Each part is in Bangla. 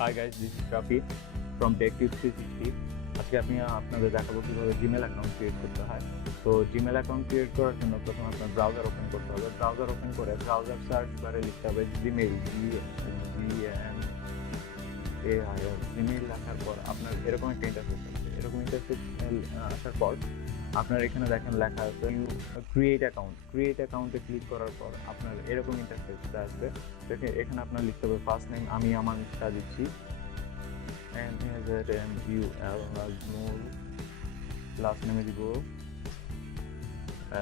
High guys, this is Rafi from Techtive 360। আজকে আমি আপনাদের দেখাবো কীভাবে জিমেল অ্যাকাউন্ট ক্রিয়েট করতে হয়। তো জিমেল অ্যাকাউন্ট ক্রিয়েট করার জন্য প্রথমে আপনার ব্রাউজার ওপেন করতে হবে। ব্রাউজার ওপেন করে ব্রাউজার সার্চ বারে লিখতে হবে জিমেল, জিমেল লেখার পর আপনার এরকম একটা ইন্টারফেস আসবে। এরকম ইন্টারফেস আসার পর আপনার এখানে দেখেন লেখা আছে ক্রিয়েট অ্যাকাউন্ট। ক্রিয়েট অ্যাকাউন্টে ক্লিক করার পর আপনার এরকম ইন্টারফেসটা আসবে। দেখে এখানে আপনার লিখতে হবে ফার্স্ট নেম, আমি আমারটা দিচ্ছি MAZMUL নাজমুল, লাস্ট নেমে দিব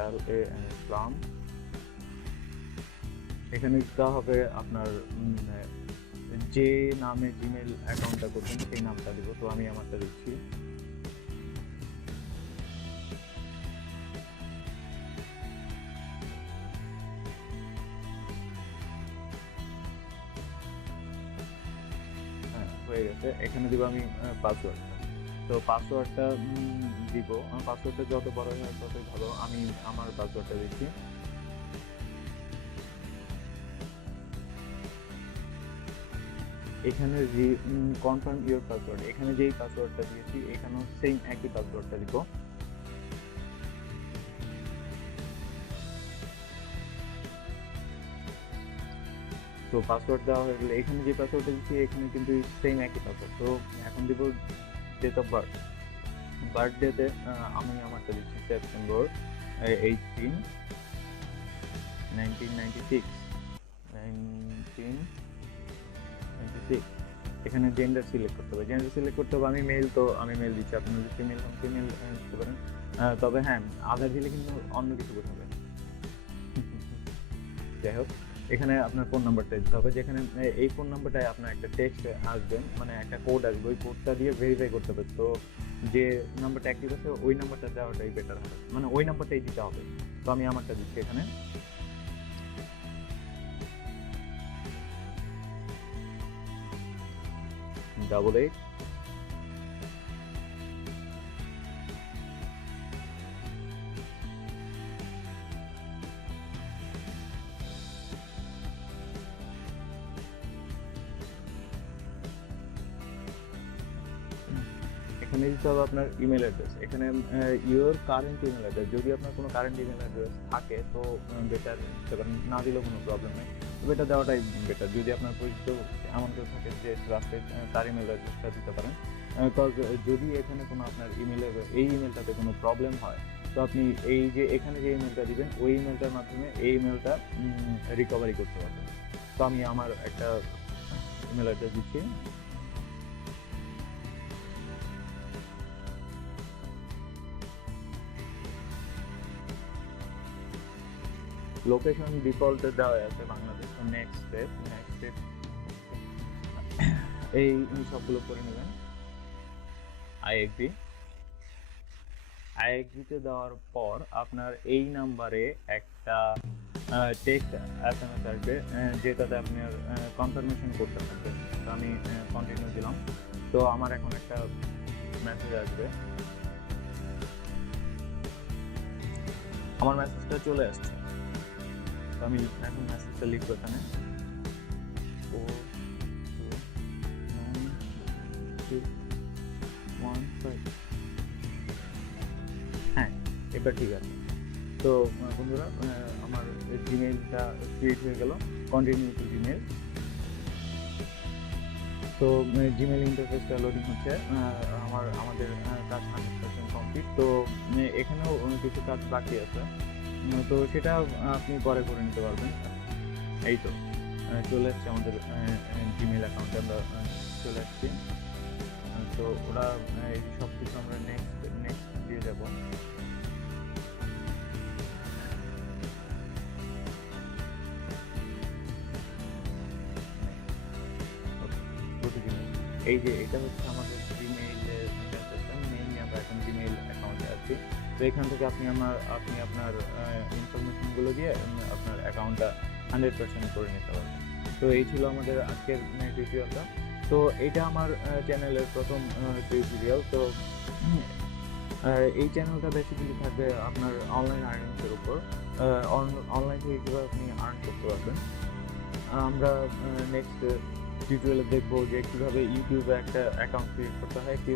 LAN ইসলাম। এখানে দিতে হবে আপনার যে নামে জিমেল অ্যাকাউন্টটা করবেন সেই নামটা দিব। তো আমি আমারটা দিচ্ছি। হয়ে গেছে। এখানে দিব আমি পাসওয়ার্ডটা। তো পাসওয়ার্ডটা দিব। পাসওয়ার্ডটা যত বড় হয় ততই ভালো। আমি আমার পাসওয়ার্ডটা দিচ্ছি। এখানে যে কনফার্ম ইউর পাসওয়ার্ড, এখানে যেই পাসওয়ার্ডটা দিয়েছি এখানেও সেম একই পাসওয়ার্ডটা দিব। তো পাসওয়ার্ড দেওয়া হয়ে গেলে এখানে যে পাসওয়ার্ডটা দিচ্ছি এখানে কিন্তু সেম একই পাসওয়ার্ড। তো এখন দিব ডেট অফ বার্থ। বার্থডেতে আমি আমারটা দিচ্ছি সেপ্টেম্বর 18, 1996। এখানে জেন্ডার সিলেক্ট করতে হবে। জেন্ডার সিলেক্ট করতে হবে আমি মেল, তো আমি মেল দিচ্ছি। আপনি যদি ফিমেল হন ফিমেল দিতে পারেন। তবে হ্যাঁ, আদার দিলে কিন্তু অন্য কিছু বোঝাবে। যাই হোক, এখানে আপনার ফোন নাম্বারটা দিতে হবে। যেখানে এই ফোন নাম্বারটায় আপনার একটা টেক্সট আসবে, মানে একটা কোড আসবে। ওই কোডটা দিয়ে ভেরিফাই করতে হবে। তো যে নাম্বারটা অ্যাক্টিভ আছে ওই নাম্বারটা দেওয়াটাই বেটার হবে, মানে ওই নাম্বারটাই দিতে হবে। তো আমি আমারটা দিচ্ছি এখানে। ডাবল এইট এখানে দিতে হবে আপনার ইমেল অ্যাড্রেস। এখানে ইউর কারেন্ট ইমেল অ্যাড্রেস, যদি আপনার কোনো কারেন্ট ইমেল অ্যাড্রেস থাকে তো বেটার দিতে পারেন, না দিলেও কোনো প্রবলেম নেই। তবে এটা দেওয়াটাই বেটার। যদি আপনার পরিচিত এমন কেউ থাকে যে ট্রাস্টেড, তার ইমেল অ্যাড্রেসটা দিতে পারেন। বিকজ যদি এখানে কোনো আপনার এই ইমেলটাতে কোনো প্রবলেম হয় তো আপনি এই যে এখানে যে ইমেলটা দিবেন ওই ইমেলটার মাধ্যমে এই ইমেলটা রিকভারি করতে পারবেন। তো আমি আমার একটা ইমেল অ্যাড্রেস দিচ্ছি। লোকেশন ডিফল্টে দেওয়া আছে বাংলাদেশ। নেক্সট স্টেপ এই সবগুলো করে নেবেন। আই এগ্রিতে দেওয়ার পর আপনার এই নাম্বারে একটা টেক্সট SMS আসবে, যেটাতে আপনার কনফার্মেশন করতে থাকবে। তো আমি কন্টিনিউ দিলাম। তো আমার এখন একটা মেসেজ আসবে। আমার মেসেজটা চলে আসছে। তো আমি এখন মেসেজটা লিখবো এখানে 42961 হ্যাঁ, এবার ঠিক আছে। তো বন্ধুরা, আমার জিমেইলটা ক্রিয়েট হয়ে গেল। Continue to Gmail. তো জিমেইল ইন্টারফেসটা লোডিং হচ্ছে। আমাদের কাজ 100% কমপ্লিট। তো এখানেও কিছু কাজ বাকি আছে। তো সেটা আপনি পরে করে নিতে পারবেন। এই তো চলে আসছে আমাদের জিমেইল অ্যাকাউন্টে, আমরা চলে আসছি। তো ওরা এই সব কিছু আমরা নেক্সট দিয়ে যাব। এই যে এটা হচ্ছে আমাদের জিমেইলের ইন্টারফেসটা। মেইনলি আমরা এখন জিমেইল অ্যাকাউন্টে আছি। তো এখান থেকে আপনি আপনার ইনফরমেশনগুলো দিয়ে আপনার অ্যাকাউন্টটা 100% করে নিতে পারবেন। তো এই ছিল আমাদের আজকের টিউটোরিয়ালটা। তো এটা আমার চ্যানেলের প্রথম টিউটোরিয়াল। তো এই চ্যানেলটা বেসিক্যালি থাকবে আপনার অনলাইন আর্নিংসের উপর। অনলাইন থেকে কীভাবে আপনি আর্ন করতে পারবেন। আমরা নেক্সট টিউটোরিয়ালে দেখবো যে কিভাবে ইউটিউবে একটা অ্যাকাউন্ট ক্রিয়েট করতে হয়, কি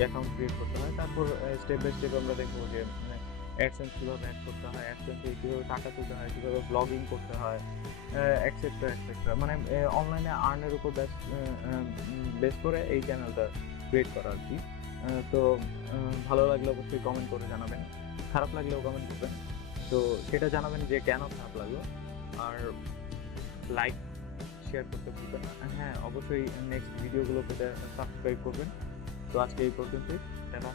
অ্যাকাউন্ট ক্রিয়েট করতে হয়। তারপর স্টেপ বাই স্টেপ আমরা দেখবো যে অ্যাডসেন্স কিভাবে অ্যাড করতে হয়, অ্যাডসেন্স থেকে কিভাবে টাকা তুলতে হয়, কিভাবে ব্লগিং করতে হয়, এক্সেট্রা এক্সেট্রা। মানে অনলাইনে আর্নের উপর বেস করে এই চ্যানেলটা ক্রিয়েট করা আর কি। তো ভালো লাগলে অবশ্যই কমেন্ট করে জানাবেন, খারাপ লাগলেও কমেন্ট করবেন। তো সেটা জানাবেন যে কেন খারাপ লাগলো, আর লাইক শেয়ার করতে ভুলবেন না। হ্যাঁ, অবশ্যই নেক্সট ভিডিওগুলো পেতে সাবস্ক্রাইব করবেন। তো আজকে এই পর্যন্তই, টাটা।